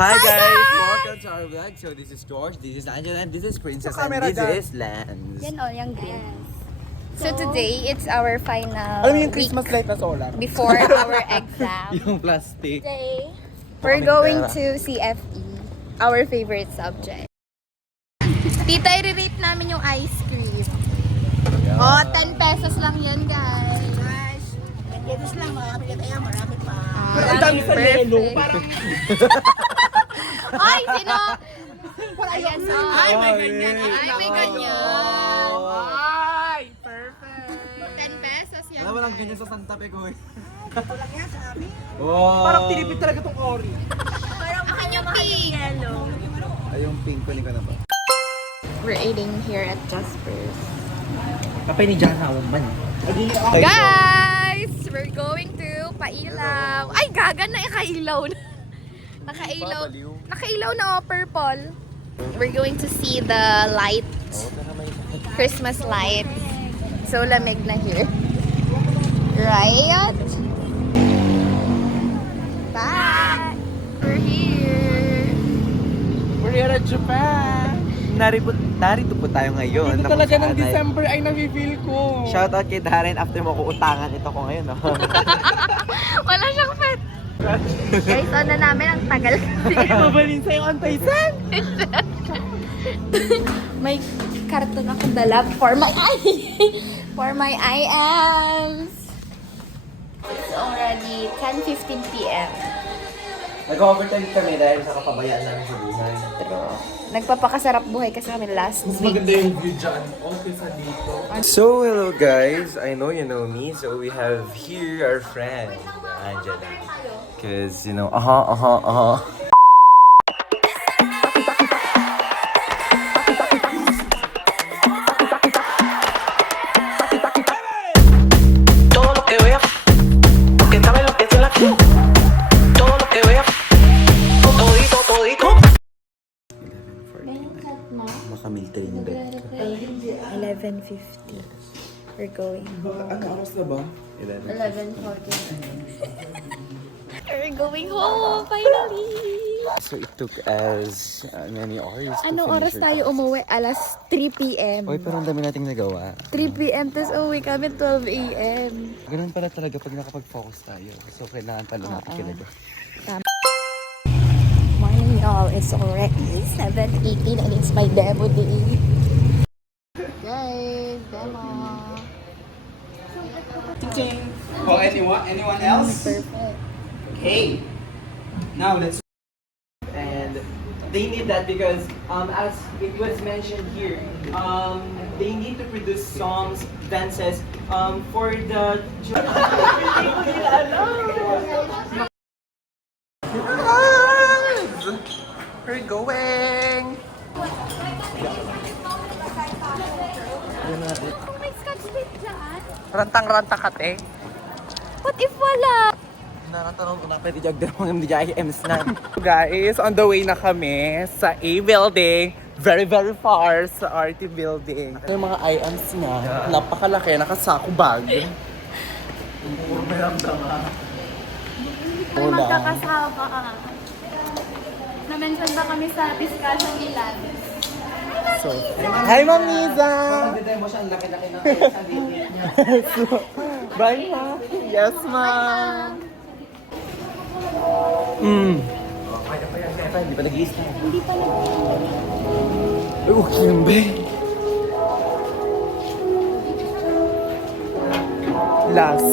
Hi guys! Welcome to our vlog. So this is George, this is Angela, and this is Princess, and this is Lance. Yan o, yung green. So today, it's our final Alam mo yung Christmas light na solar? before our exam. Yung plastic. Today, we're going to CFE, our favorite subject. Tita, i-rate namin yung ice cream. Oh, 10 pesos lang yan, guys. Kilos lang, makakapit tayo, marami pa. Pero ang dami sa yelo, parang... Ay, sino? Ayan, so. Ay, may ganyan. Ay, may ganyan. Ay, perfect. 10 pesos yan. Alam mo lang ganyan sa Santa Fe ko eh. Ito lang yan sa amin. Wow! Parang tinipid talaga tong ori. Parang akin yung pink. Ay, yung pink ko ni ko na ba? We're eating here at Jasper's. Kapay ni Jana, woman. Guys, we're going to Pailaw. Ay, gaga na ikailaw na. Nakailaw. Nakailaw na oh, purple. We're going to see the light. Christmas light. So lamig na here. Right? Bye! We're here. We're here at Japan. Narito po tayo ngayon. Ito talaga ng December ay nafe-feel ko. Shoutout kay Darren after mo ko utangan ito ko ngayon. Oh. Wala siyang pet. Guys, ano namin ang tagal kasi. Mabalin sa yung antay-san. May karton ako dala for my for my IMs. It's already 10:15 p.m. Nag-overtime kami dahil sa kapabayaan namin sa buhay. True. Nagpapakasarap buhay kasi kami last Mas week. maganda yung view dyan. Okay sa dito. So, hello guys. I know you know me. So, we have here our friend, Angela. Because, you know, Todo lo que vea, porque sabe lo que es la todo lo que vea, todito, todito. Makamilitary yung bed. 11:50. We're going. Ano oras na ba? 11:40. We're going home finally. So, it took us many hours to Anong finish oras our tayo task. umuwi? Alas 3 p.m. Oy, pero ang dami nating nagawa. 3 p.m. tapos uwi kami 12 a.m. Ganun pala talaga pag nakapag-focus tayo. So, kailangan pala natin talaga. Morning y'all, it's already 7:18 and it's my demo day. Guys, demo. Oh, anyone else? Perfect. Okay. Now let's. And they need that because, as it was mentioned here, they need to produce songs, dances, for the... We're going! Oh, may scotch tape dyan? Rantang-ranta ka, te. What if wala? Naratanong ko na pwede jagder mo yung DJMs na. Guys, on the way na kami sa A building. Very, very far sa RT building. Yung mga IMs niya, napakalaki, nakasako bag. Ay, magkakasama. Na-mention ba kami sa discussion nila? So, hi, Ma'am Niza! Mo siya, ang laki-laki na Bye, ma. Yes, ma'am. Hindi pa nag-iista. Hindi pa lang. Okay yun, be. Last.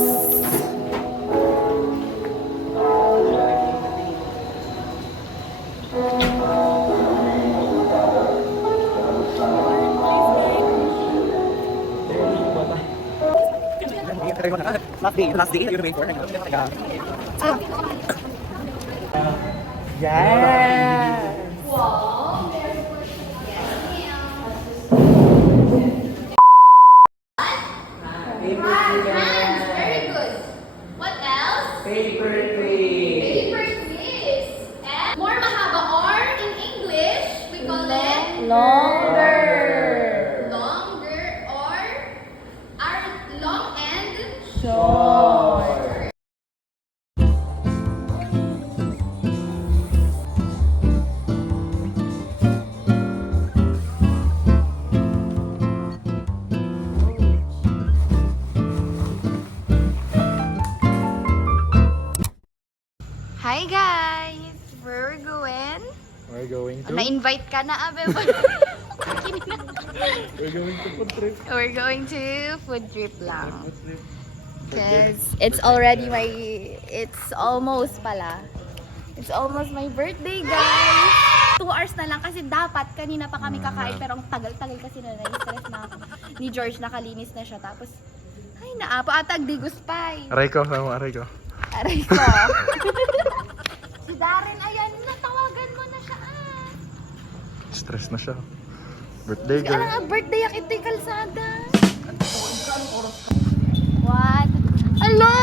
Last day, you're for. Yes! Very good. What else? Paper plate. Paper clips. And more mahaba or in English, we call it longer. Longer or are long and short. We're going Na-invite ka na, abe. We're going to food trip. We're going to food trip lang. Because it's already it's almost my birthday, guys. 2 hours na lang kasi dapat kanina pa kami kakain pero ang tagal-tagal kasi na na-stress na ako. Ni George nakalinis na siya tapos ay naapo atag digos pay. Aray ko, aray ko. Aray ko. Si Darren, ayan, natawagan mo na siya. Stress na siya. Birthday Kaya lang ang birthday yak ito'y kalsada. What? Hello!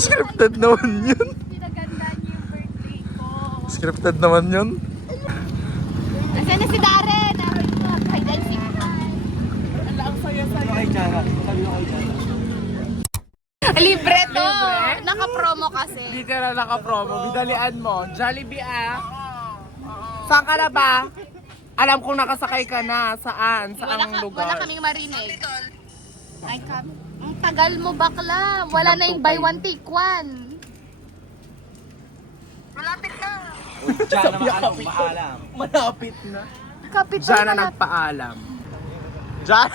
Scripted naman yun. Pinaganda niyo yung birthday ko. Scripted naman yun. Asan na si Darren? Darren ko, hide and seek. Libre to! Naka-promo kasi. Hindi ka na naka-promo. Bidalian mo. Jollibee Saan ka na ba? Alam kong nakasakay ka na. Saan? Saang lugar? Wala kaming marinig. Ay, ang tagal mo bakla. Wala na yung buy one take one. Diyan naman maalam. Malapit na. Kapit Diyan na nagpaalam. Diyan.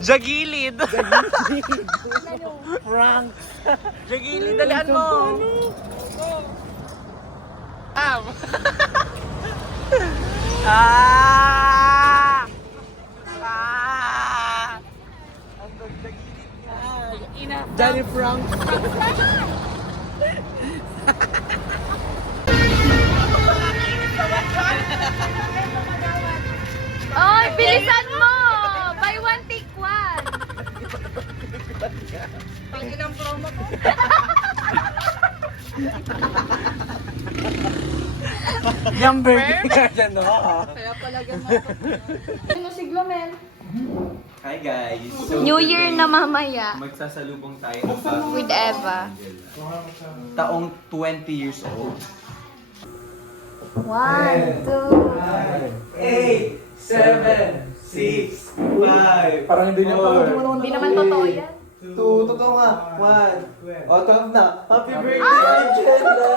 Jagilid. Frank. Jagilid, dalian mo. Ah! Ang jagilid niya. Johnny Frank. Oy, bilisan mo! Buy one take one. Yung burger ka dyan, no? Ano siglo, men? Hi guys! New Year na mamaya. Magsasalubong tayo sa With Eva. taong 20 years old. 1, 2. 8, 7, 6, 5, Parang hindi niya pa. Hindi naman totoo yan. 2, totoo nga. 1. O, 12 na. Happy birthday, Angela!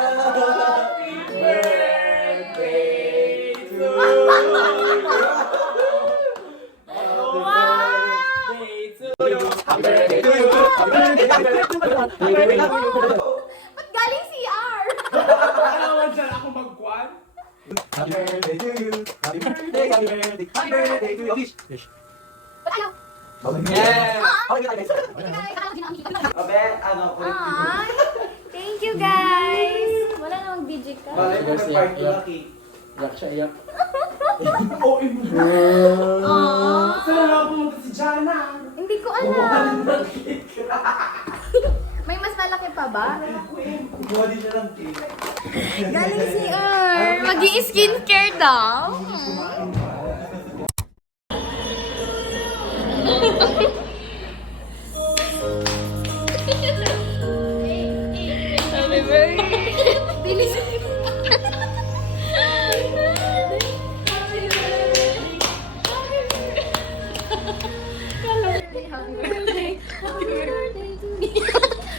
Happy birthday to you! Ba't galing CR? Alawan dyan ako magkwan? Happy birthday to you! Happy birthday, happy birthday, happy birthday to you! Fish! Ba't ayaw? Yeah! Okay, guys. Ay, Abe, ano, thank you guys. Wala namang BG ka. Bakit mo nag-part yung cake? Yak siya, yak. Aww. Saan nga pumunta si Jana? Hindi ko alam. May mas malaki pa ba? Kumuha din siya ng cake. Galing CR. Mag-i-skincare daw. Happy birthday. Bilis.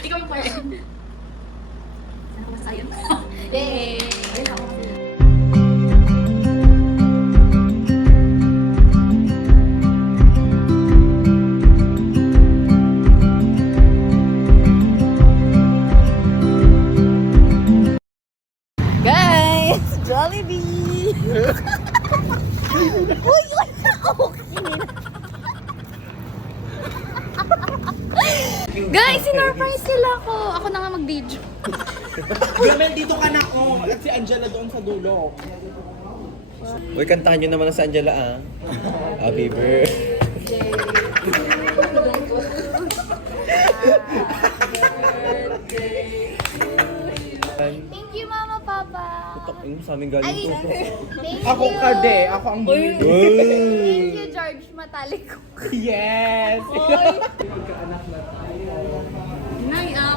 Ikaw yung parang. Masaya na. Yay! Guys! Jollibee! Uy! Guys, sinurprise sila ako. Ako na nga mag-video. Glamel, dito ka na ako. At si Angela doon sa dulo. Uy, kantahan nyo naman sa Angela, ah. Happy birthday. Thank you, Mama, Papa. Yung sa amin galing Ay, to. thank Ako you. kade, ako ang bumili. Thank you, George. Matalik ko. Yes!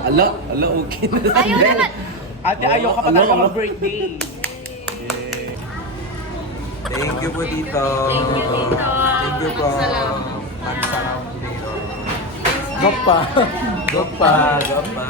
Ala, okay na. Ayaw naman. Ate, ayaw ka pa talaga mag-birthday. Thank you po, Tito. Thank you, Tito. Thank you po. Magsarap dito. Gopa. Gopa. Gopa.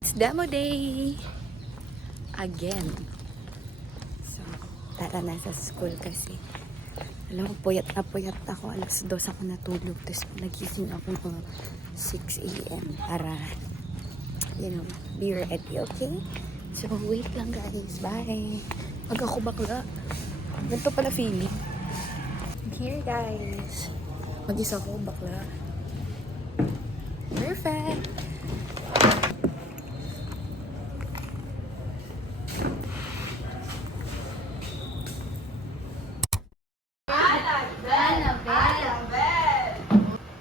It's demo day! Again. So, tara na sa school kasi. Alam mo, puyat ako. Alas 2 ako natulog. Tapos nagising ako ng 6 a.m. para, you know, be ready, okay? So, wait lang guys. Bye! Wag ako bakla. Ganito pala feeling. I'm here guys. Mag-isa ako bakla. Perfect!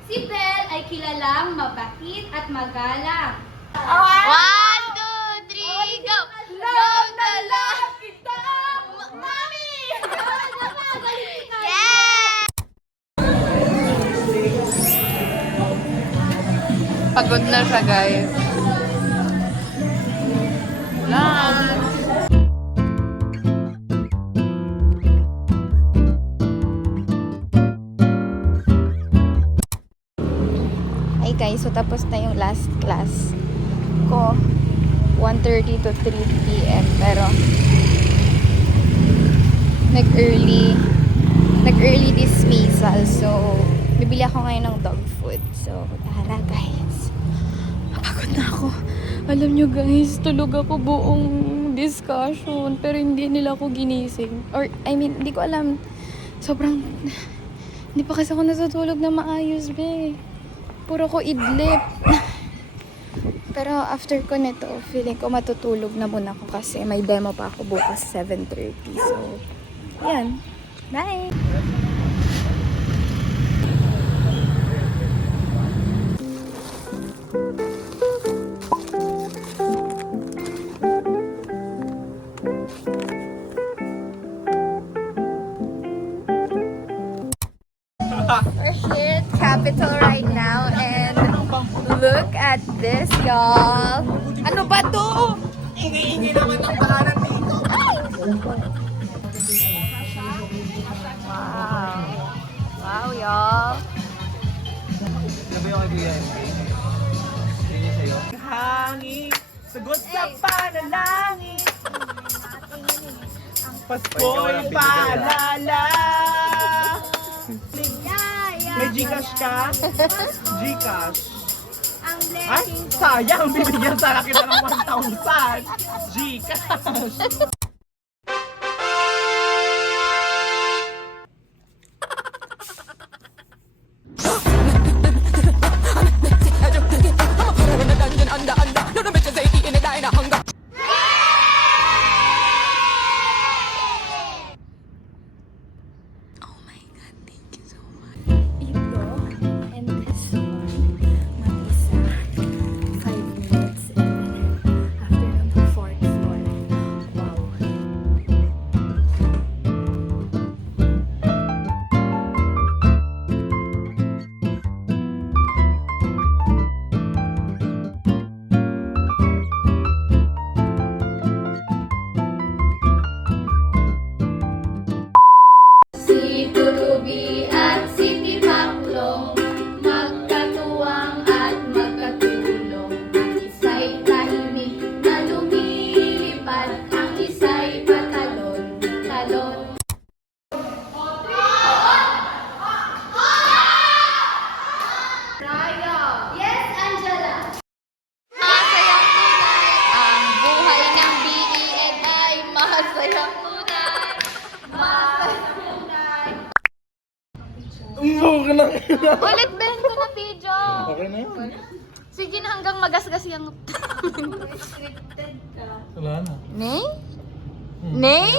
Si Belle ay kilalang mabait at magalang. 1, 2, 3, go! Love na love kita! Mami! Yeah! Pagod na siya, guys. Ay guys, so tapos na yung last class ko. 1:30 to 3 p.m. Pero nag-early dismissal. So, bibili ako ngayon ng dog food. So, tara guys. Napagod na ako. Alam nyo guys, tulog ako buong discussion. Pero hindi nila ako ginising. Or, I mean, hindi ko alam. Sobrang, hindi pa kasi ako natutulog na maayos, be. Puro ko idlip. Pero after ko nito, feeling ko matutulog na muna ako kasi may demo pa ako bukas 7:30. So, yan. Bye! We're here at Capitol right now and look at this, y'all. Ano ba to? Ingi-ingi naman ng bahanan dito. Wow. Wow, y'all. Sabi ko kay Kuya MK. Yun yung sa'yo. Hangin, sagot sa panalangin. Pasko'y paalala. May Gcash ka? Gcash. Ay, sayang. Bibigyan sana kita ng 1,000. Gcash. Ito and this one, mag-isa, 5 minutes and after nun, 4th floor. Wow. Si Tutubi at si Tipaklong, magkatuwang at magkatulong. Ang isa'y tahimik na lumilipad, ang isa'y patalon-talon. Raya! Yes, Angela! Masayang tunay, ang buhay ng BEN ay masayang tunay. Masayang tunay. Umuha ka lang. Ulit bento na video. Okay na yun. Sige na hanggang magasgas yung... Wala na. Nay? Nay?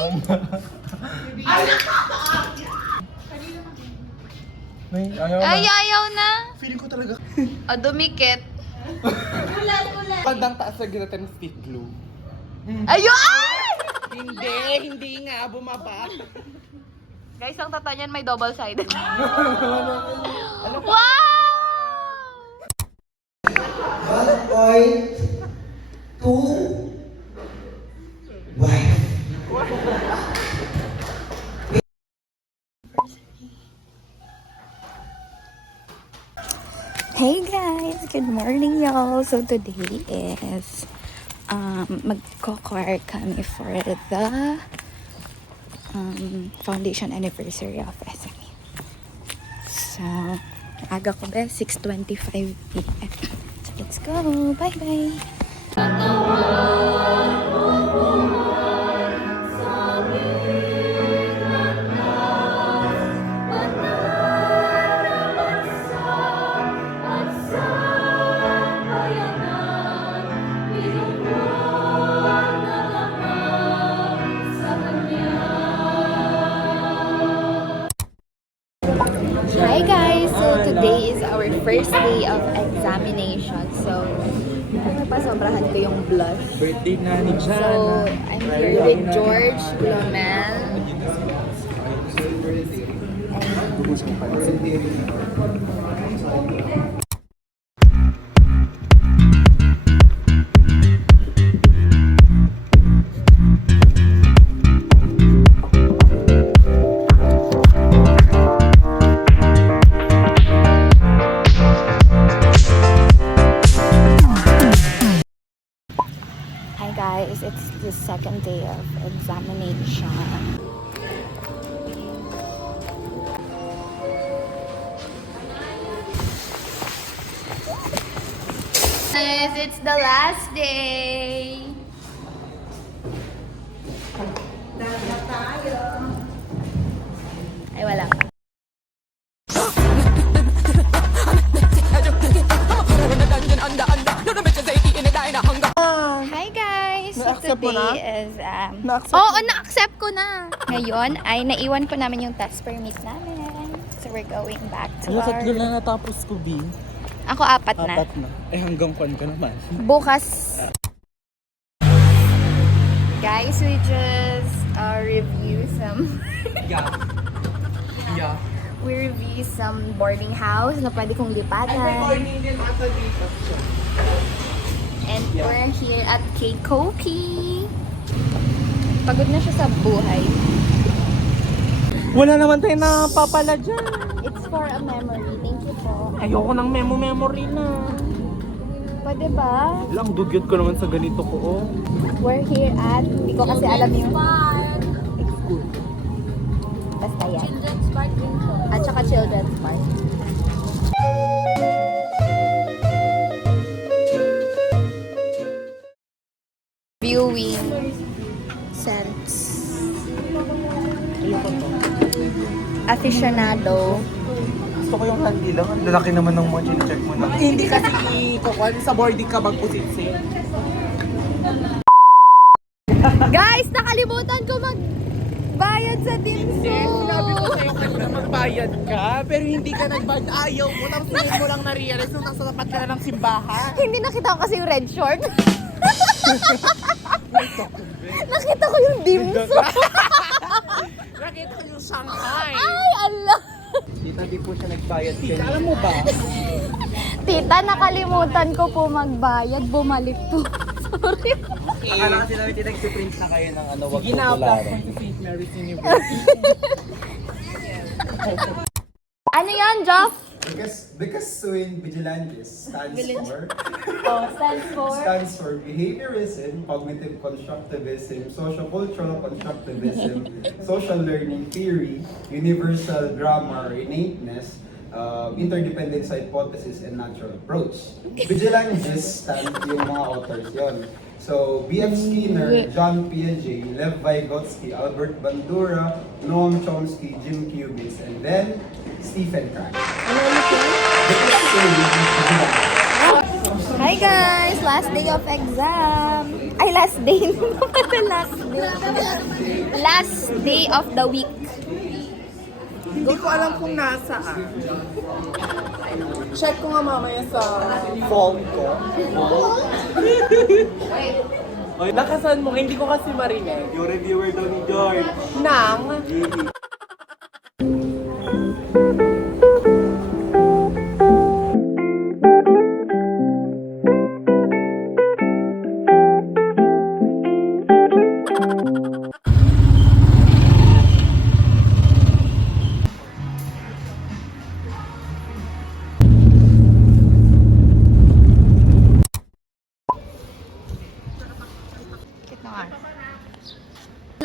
May, ayaw na. Ay, ayaw na. Feeling ko talaga. O, dumikit. Bandang taas lagi natin ng stick glue. Ayun! Hindi nga. Bumaba. Guys, ang tata niyan may double-sided. Wow! 1.2 Hey guys! Good morning y'all! So today is magko-choir kami for the foundation anniversary of SME. So, aga ko ba? 6:25 p.m. So let's go! Bye-bye! Hi guys! So today is our first day of examination. So, napasobrahan ko yung blush. Birthday na ni So, I'm here with George, Lomel, Hi guys, it's the second day of examination. Guys, it's the last day. Ay, wala pa. Hi guys! So Na-accept mo today na? is Na-accept Oo, na-accept ko na. Ngayon ay naiwan ko namin yung test permit namin. So we're going back to Ano, our... tatlo na natapos ko, B. Ako apat na. Apat na. Eh, hanggang kwan ka naman. Bukas. Guys, we just review some... Yeah. We review some boarding house na pwede kong lipatan. din ata dito. And we're here at Keikoki. Pagod na siya sa buhay. Wala naman tayo napapala dyan. It's for a memory. Thank you po. Ayoko ng memory na. Pwede ba? Lang, dugyot ko naman sa ganito ko, oh. We're here at, hindi ko kasi alam yung... Basta yan. Children's Park din po. At saka Children's Park. Viewing sense. Aficionado. Gusto ko yung handy lang. Ang lalaki naman ng mga check mo na. Hindi kasi ikukuha sa boarding ka magpusitsi. Guys, nakalimutan ko magbayad sa dimsum. Sinabi ko sa'yo kanina magbayad ka, pero hindi ka nagbayad. Ayaw mo, tapos hindi mo lang na-realize nung nasa tapat ka na ng simbahan. Hindi nakita ko kasi yung red short. Nakita ko yung dimsum. Nakita ko yung Shanghai. Ay, Allah. Tita, di po siya nagbayad. Tita, alam mo ba? Tita, nakalimutan ko po magbayad. Bumalik po. Sorry. Akala kasi namin tinag-print na kayo ng ano, wag Sige na, apply sa St. Mary's University. Ano yan, Joff? Because Swin Vigilantes stands for behaviorism, cognitive constructivism, sociocultural constructivism, social learning theory, universal grammar, innateness, interdependence hypothesis, and natural approach. Vigilantes stand yung mga authors yon. So, B.F. Skinner, John Piaget, Lev Vygotsky, Albert Bandura, Noam Chomsky, Jim Kubitz, and then Stephen Craig. Hi guys! Last day of exam. Ay, last day. last day. Last day of the week. Hindi ko alam kung nasaan. Check ko nga mamaya sa phone ko. Oy, nakasan mo? Hindi ko kasi marinig. Yung reviewer daw ni George. Nang? Cute na nga.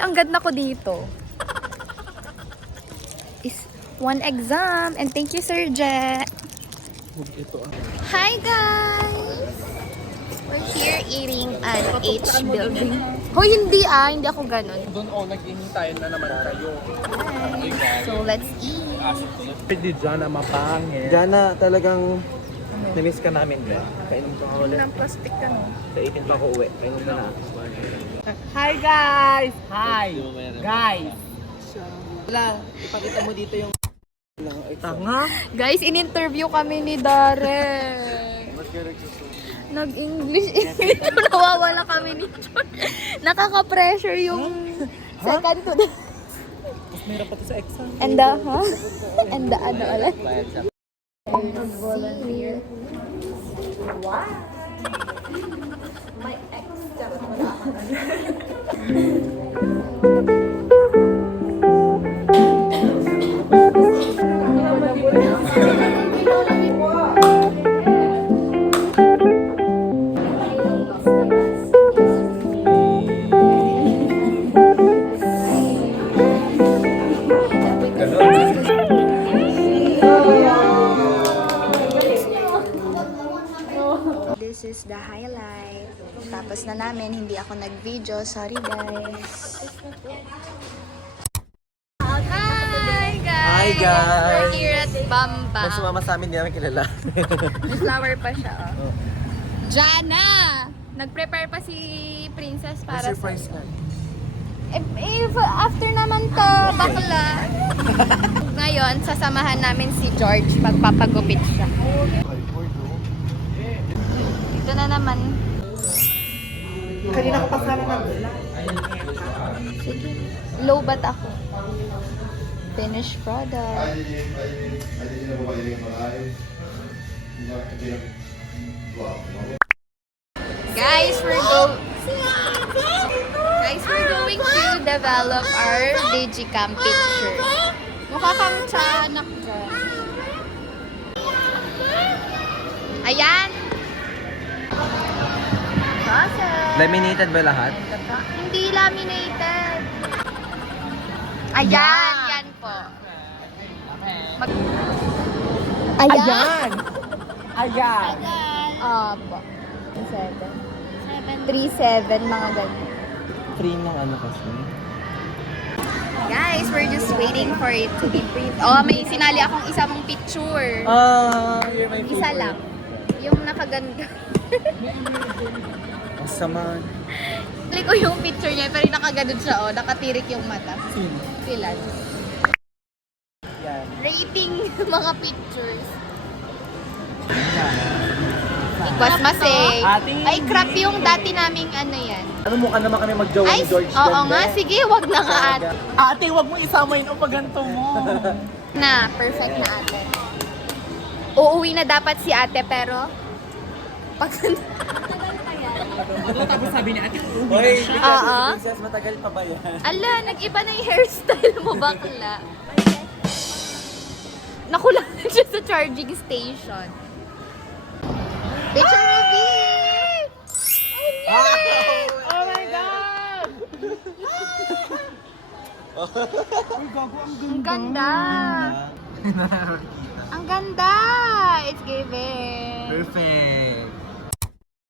Ang ganda ko dito. Is one exam. And thank you, Sir Jet. Hi, guys! We're here eating at H building. Hoy, hindi Hindi ako ganun. Doon, nag-ihintayin na naman kayo. So, let's eat. Pwede dyan na mapangit. Jana, talagang namiss ka namin, be. Kainom ka na ulit. Ng plastic ka, no? Sa 18 pa ako uwi. Kainom ka na. Hi guys! Hi! Guys! Wala, ipakita mo dito yung... Tanga! Guys, in-interview kami ni Darren. Nag-English. Nawawala kami ni John. Nakaka-pressure yung second to the... Mas meron pa to sa exam. And the, And the ano ulit? Volunteer. Wow! My ex This is the highlight. Tapos na namin, hindi ako nag-video. Sorry, guys. Hi, guys! Hi, guys! We're here at Bamba. Kung sumama sa amin, hindi namin kilala. May flower pa siya, oh. Jana! Nag-prepare pa si Princess para Surprise sa... ka. After naman to, bakla. Ngayon, sasamahan namin si George. Magpapagupit siya. Ito na naman. Kanina ko pa sana Sige. Low bat ako. Finished product. Guys, we're going to develop our digicam picture. Mukha kang tiyanak dyan. Ayan. Process. Laminated ba lahat? Hindi laminated. Ayan, yan po. Ayan. Ayan! Opo. 3-7, mga ganyan. Free ng ano kasi. Guys, we're just waiting for it to be print. Oh, may sinali akong isa mong picture. You're my favorite. Isa lang. Yung nakaganda. Sama. Hali ko yung picture niya, pero nakagano'n siya, oh. Nakatirik yung mata. Sino? Sila. Yan. Rating mga pictures. Ikwas eh. Ay, crap yung dati naming ano yan. Ano mukha naman kami mag-jowa Ay, ni George oo Ganda? nga. Sige, wag na nga ate. Ate, wag mo isama yun o paganto mo. Na, perfect na ate. Uuwi na dapat si ate, pero... Pag... Tapos sabi ni ate, Hoy, Oo. Princess, matagal pa ba yan? Ala, nag-iba na yung hairstyle mo, bakla. Nakulang na siya sa charging station. Picture reveal! Oh my God! Ang ganda! Ang ganda! It's giving! Perfect.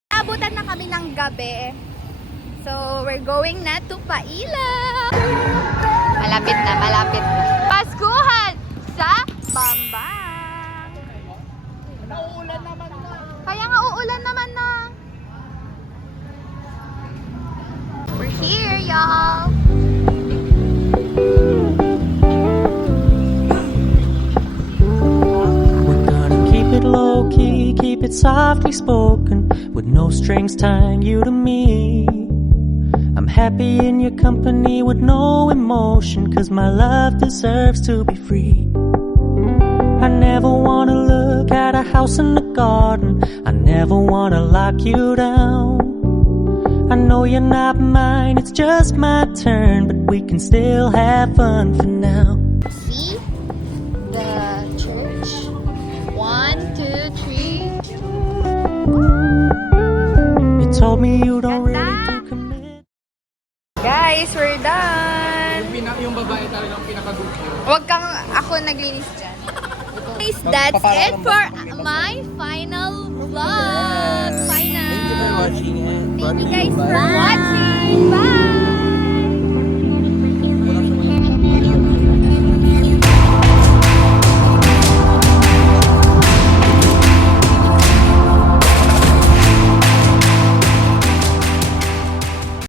Abutan na kami ng gabi. So, we're going na to Pailaw! Malapit na, malapit na. Paskuhan sa Bambang! Nauulan naman na. Kaya nga uulan naman na. We're here, y'all! We're gonna keep it low key, keep it softly spoken, with no strings tying you to me. I'm happy in your company with no emotion, 'cause my love deserves to be free. I never wanna look at a house in the garden. I never wanna lock you down. I know you're not mine, it's just my turn, but we can still have fun for now. See the church. 1, 2, 3. You told me you don't really do commit. Guys, we're done. Yung babae talagang pinaka-good. Wag kang ako naglinis dyan. Guys, that's it for my final vlog. Final. Thank you guys for watching. Bye!